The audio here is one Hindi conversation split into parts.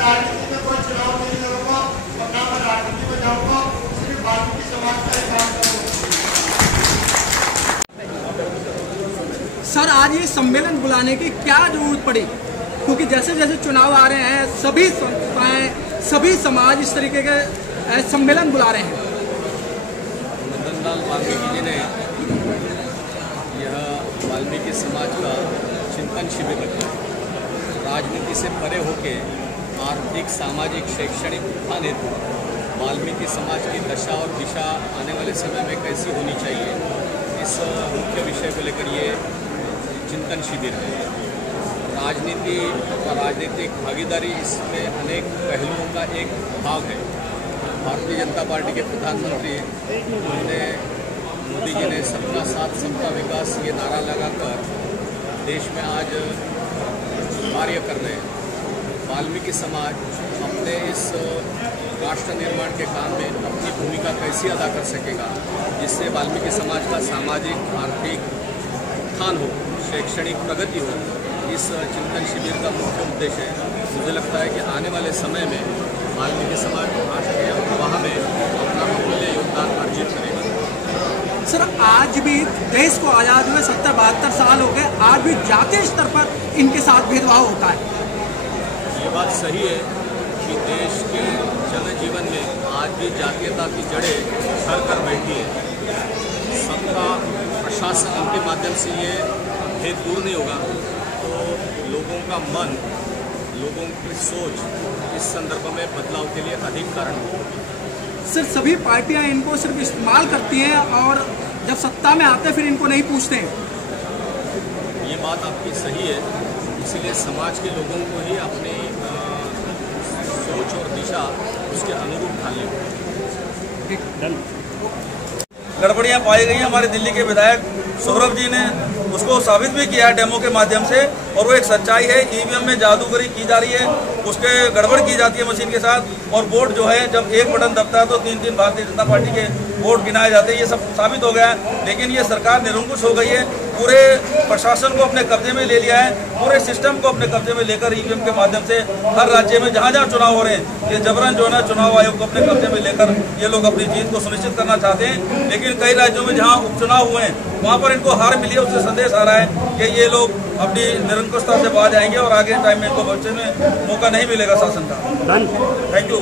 राजनीति में कोई चुनाव नहीं लड़ूंगा और ना मैं राजनीति में जाऊंगा, सिर्फ वाल्मीकि समाज का ही काम करूंगा। सर, आज ये सम्मेलन बुलाने की क्या जरूरत पड़ी? क्योंकि जैसे जैसे चुनाव आ रहे हैं सभी संस्थाएं, सभी समाज इस तरीके के सम्मेलन बुला रहे हैं। मदनलाल वाल्मीकि जी ने यह वाल्मीकि समाज का चिंतन शिविर रखा। राजनीति से परे होकर आर्थिक, सामाजिक, शैक्षणिक उत्थान हेतु वाल्मीकि समाज की दशा और दिशा आने वाले समय में कैसी होनी चाहिए, इस मुख्य विषय को लेकर ये चिंतन शिविर है। राजनीति और राजनीतिक भागीदारी, इसमें अनेक पहलुओं का एक भाग है। भारतीय जनता पार्टी के प्रधानमंत्री मोदी जी ने सबका साथ सबका विकास ये नारा लगाकर देश में आज कार्य कर रहे हैं। वाल्मीकि समाज अपने इस राष्ट्र निर्माण के काम में अपनी भूमिका कैसे अदा कर सकेगा, जिससे वाल्मीकि समाज का सामाजिक, आर्थिक उत्थान हो, शैक्षणिक प्रगति हो। इस चिंतन शिविर का मुख्य उद्देश्य है। मुझे लगता है कि आने वाले समय में वाल्मीकि समाज राष्ट्रीय प्रवाह में अपना अमूल्य योगदान अर्जित करेगा। सर, आज भी देश को आज़ाद हुए 70-72 साल हो गए, आज भी जातीय स्तर पर इनके साथ भेदभाव होता है। ये बात सही है कि देश के जनजीवन में आज भी जातीयता की जड़ें घर कर बैठी है। सबका प्रशासन के माध्यम से ये भेद दूर नहीं होगा तो लोगों का मन, लोगों की सोच इस संदर्भ में बदलाव के लिए अधिक कारण होगा। सर, सभी पार्टियां इनको सिर्फ इस्तेमाल करती हैं और जब सत्ता में आते फिर इनको नहीं पूछते हैं। ये बात आपकी सही है, इसीलिए समाज के लोगों को ही अपनी सोच और दिशा उसके अनुरूप ढालनी होगी। गड़बड़ियाँ पाई गई हैं। हमारे दिल्ली के विधायक सौरभ जी ने उसको साबित भी किया है डेमो के माध्यम से, और वो एक सच्चाई है। ईवीएम में जादूगरी की जा रही है, उसके गड़बड़ की जाती है मशीन के साथ, और वोट जो है जब एक बटन दबता है तो 3-3 भारतीय जनता पार्टी के वोट गिनाए जाते हैं। ये सब साबित हो गया है। लेकिन ये सरकार निरंकुश हो गई है, पूरे प्रशासन को अपने कब्जे में ले लिया है, पूरे सिस्टम को अपने कब्जे में लेकर ईवीएम के माध्यम से हर राज्य में जहाँ जहाँ चुनाव हो रहे हैं, ये जबरन जो है ना चुनाव आयोग को अपने कब्जे में लेकर ये लोग अपनी जीत को सुनिश्चित करना चाहते हैं। लेकिन कई राज्यों में जहाँ उपचुनाव हुए हैं वहाँ पर इनको हार मिली है, उससे संदेश आ रहा है कि ये लोग अपनी निरंकुशता से बाहर जाएंगे और आगे टाइम में इनको भविष्य में मौका नहीं मिलेगा शासन का। Thank you.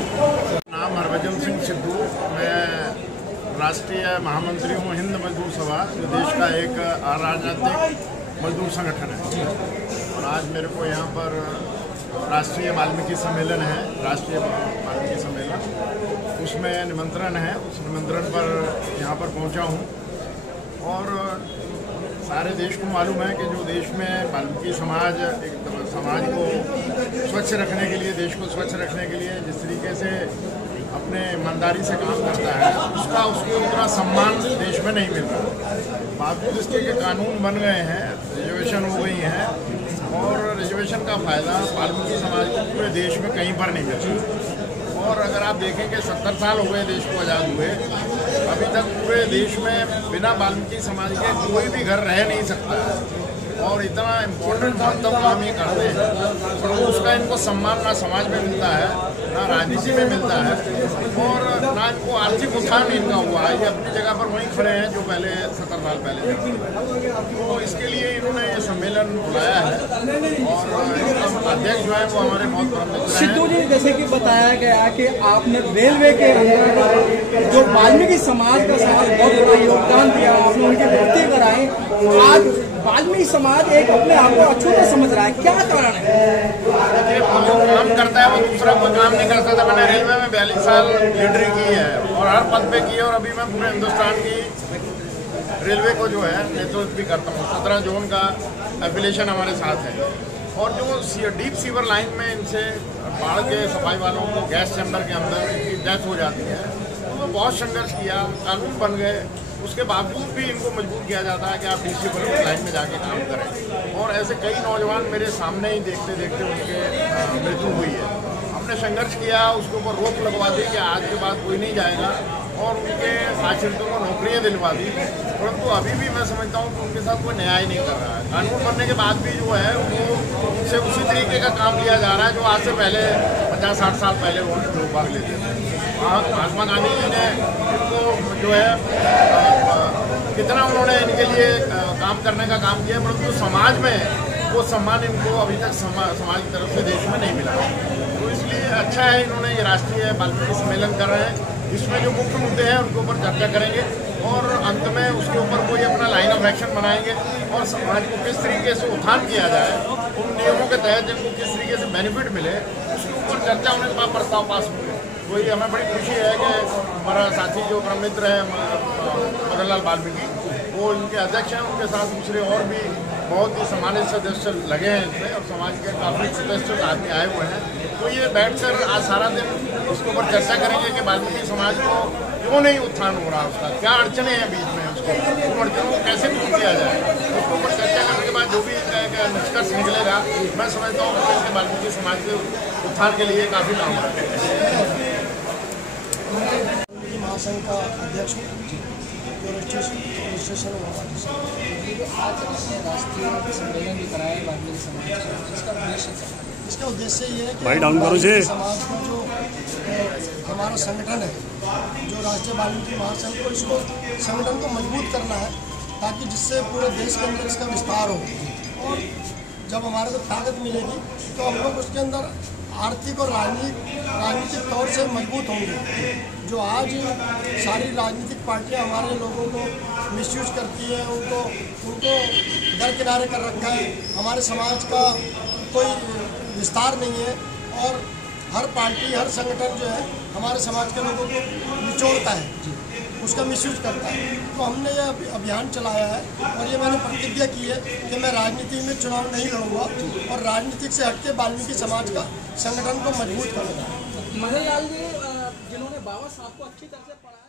नाम हरभजन सिंह सिद्धू, मैं राष्ट्रीय महामंत्री हूँ हिंद मजदूर सभा, जो देश का एक राजनीतिक मजदूर संगठन है। और आज मेरे को यहाँ पर राष्ट्रीय वाल्मीकि सम्मेलन है, राष्ट्रीय वाल्मीकि सम्मेलन, उसमें निमंत्रण है। उस निमंत्रण पर यहाँ पर पहुँचा हूँ। और सारे देश को मालूम है कि जो देश में वाल्मीकि समाज एक समाज को स्वच्छ रखने के लिए, देश को स्वच्छ रखने के लिए जिस तरीके से अपने ईमानदारी से काम करता है, उसको उतना सम्मान देश में नहीं मिल रहा। बावजूद इसके कि कानून बन गए हैं, रिजर्वेशन हो गई हैं, और रिजर्वेशन का फ़ायदा वाल्मीकि समाज को पूरे देश में कहीं पर नहीं मिल रहा। और अगर आप देखें कि 70 साल हो गए देश को आज़ाद हुए, अभी तक पूरे देश में बिना वाल्मीकि समाज के कोई भी घर रह नहीं सकता है। और इतना इम्पोर्टेंट तब काम ये करते हैं, तो उसका इनको सम्मान ना समाज में मिलता है, ना राजनीति में मिलता है, और ना इनको आर्थिक उत्थान इनका हुआ है। ये अपनी जगह पर वहीं खड़े हैं जो पहले 70 साल पहले थे। तो इसके लिए इन्होंने ये सम्मेलन बुलाया है, और अध्यक्ष जो है वो हमारे बहुत बड़े मित्र हैं। सिद्धू जी, जैसे कि बताया गया कि आपने रेलवे के अंदर जो वाल्मीकि समाज का बहुत बड़ा योगदान दिया, आपने उनकी भर्ती कराई। आज वाल्मीकि समाज एक अपने आप को अछूता समझ रहा है, क्या कारण है? जो काम करता है वो दूसरा कोई काम नहीं कर सकता। मैंने रेलवे में 42 साल लीडरी की है और हर पद पे की है, और अभी मैं पूरे हिंदुस्तान की रेलवे को जो है नेतृत्व भी करता हूँ। 17 जोन का एफिलिएशन हमारे साथ है। और जो डीप सीवर लाइन में इनसे बाढ़ के सफाई वालों को गैस चैम्बर के अंदर इनकी डेथ हो जाती है, तो बहुत संघर्ष किया, कानून बन गए, उसके बावजूद भी इनको मजबूर किया जाता है कि आप डीप सीवर लाइन में जाके काम करें। और ऐसे कई नौजवान मेरे सामने ही देखते देखते उनके मृत्यु हुई है। हमने संघर्ष किया, उसके ऊपर रोक लगवा दी कि आज के बाद कोई नहीं जाएगा, और उनके आश्रितों को नौकरियां दिलवा दी, परंतु अभी भी मैं समझता हूँ कि उनके साथ कोई न्याय नहीं कर रहा है। कानून बनने के बाद भी जो है वो उनसे उसी तरीके का काम लिया जा रहा है जो आज से पहले 50-60 साल पहले वो लोग भाग लेते थे। महात्मा गांधी जी ने इनको जो है कितना उन्होंने इनके लिए काम करने का काम किया, परंतु समाज में वो सम्मान इनको अभी तक समाज की तरफ से देश में नहीं मिला। तो इसलिए अच्छा है इन्होंने ये राष्ट्रीय वाल्मीकि सम्मेलन कर रहे हैं। इसमें जो मुख्य मुद्दे हैं उनके ऊपर चर्चा करेंगे और अंत में उसके ऊपर कोई अपना लाइन ऑफ एक्शन बनाएंगे और समाज को किस तरीके से उत्थान किया जाए, उन नियमों के तहत जिनको किस तरीके से बेनिफिट मिले, उसके ऊपर चर्चा होने के बाद प्रस्ताव पास होंगे। तो ये हमें बड़ी खुशी है कि हमारा साथी जो परम मित्र है मदन लाल वाल्मीकि, वो इनके अध्यक्ष हैं, उनके साथ दूसरे और भी बहुत ही सम्मानित सदस्य लगे हैं इसमें और समाज के काफ़ी प्रतिष्ठित आदमी आए हुए हैं। तो ये बैठकर आज सारा दिन उसके ऊपर चर्चा करेंगे कि वाल्मीकि समाज को क्यों नहीं उत्थान हो रहा, उसका क्या अड़चने हैं बीच में, उसको उन अड़चनों को कैसे दूर किया जाए, उसके ऊपर चर्चा करने के बाद जो भी निष्कर्ष निकलेगा मैं समझता हूँ कि वाल्मीकि समाज के उत्थान के लिए काफ़ी काम करेंगे। महासंघ का अध्यक्ष हूँ जो रजिस्ट्रेशन हुआ आज आपने राष्ट्रीय सम्मेलन भी कराया वाल्मीकि समाज का, इसका उद्देश्य ये है कि वाल्मीकि समाज का जो हमारा संगठन है, जो राष्ट्रीय वाल्मीकि महासंघ को, इसको संगठन को मजबूत करना है ताकि जिससे पूरे देश के अंदर इसका विस्तार हो। और जब हमारे को ताकत मिलेगी तो हम लोग उसके अंदर आर्थिक और राजनीतिक तौर से मजबूत होंगे। जो आज सारी राजनीतिक पार्टियां हमारे लोगों को मिसयूज करती हैं, उनको दरकिनारे कर रखा है, हमारे समाज का कोई विस्तार नहीं है और हर पार्टी हर संगठन जो है हमारे समाज के लोगों को निचोड़ता है, उसका मिसयूज करता है। तो हमने ये अभियान चलाया है और ये मैंने प्रतिज्ञा की है कि मैं राजनीति में चुनाव नहीं लड़ूंगा और राजनीतिक से हटके वाल्मीकि समाज का संगठन को मजबूत करूँगा। मदन लाल जी जिन्होंने बाबा साहब को अच्छी तरह से पढ़ाया।